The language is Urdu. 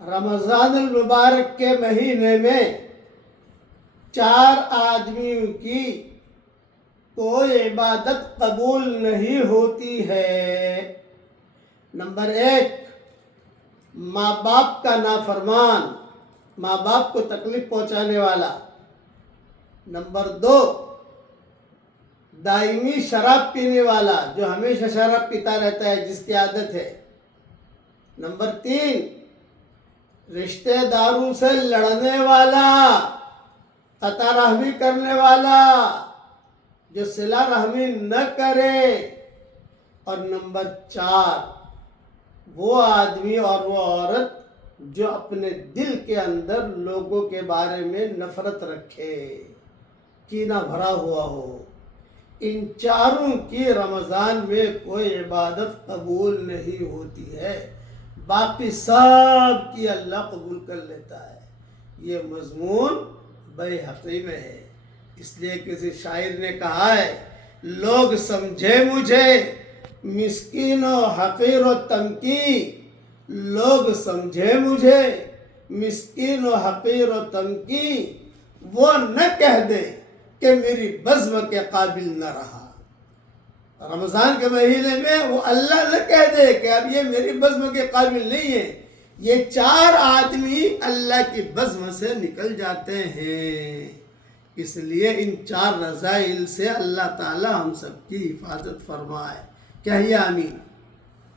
رمضان المبارک کے مہینے میں 4 آدمیوں کی کوئی عبادت قبول نہیں ہوتی ہے۔ نمبر 1، ماں باپ کا نافرمان، ماں باپ کو تکلیف پہنچانے والا۔ نمبر 2، دائمی شراب پینے والا، جو ہمیشہ شراب پیتا رہتا ہے، جس کی عادت ہے۔ نمبر 3، رشتہ داروں سے لڑنے والا، قطع رحمی کرنے والا، جو صلہ رحمی نہ کرے۔ اور نمبر 4، وہ آدمی اور وہ عورت جو اپنے دل کے اندر لوگوں کے بارے میں نفرت رکھے، کینہ بھرا ہوا ہو۔ ان چاروں کی رمضان میں کوئی عبادت قبول نہیں ہوتی ہے، باقی سب کی اللہ قبول کر لیتا ہے۔ یہ مضمون بیہقی میں ہے۔ اس لیے کسی شاعر نے کہا ہے، لوگ سمجھے مجھے مسکین و حقیر و تنکی، لوگ سمجھے مجھے مسکین و حقیر و تنکی، وہ نہ کہہ دے کہ میری بزم کے قابل نہ رہا۔ رمضان کے مہینے میں وہ اللہ نہ کہہ دے کہ اب یہ میری بزم کے قابل نہیں ہے۔ یہ 4 آدمی اللہ کی بزم سے نکل جاتے ہیں۔ اس لیے ان 4 رذائل سے اللہ تعالی ہم سب کی حفاظت فرمائے۔ کہیے آمین۔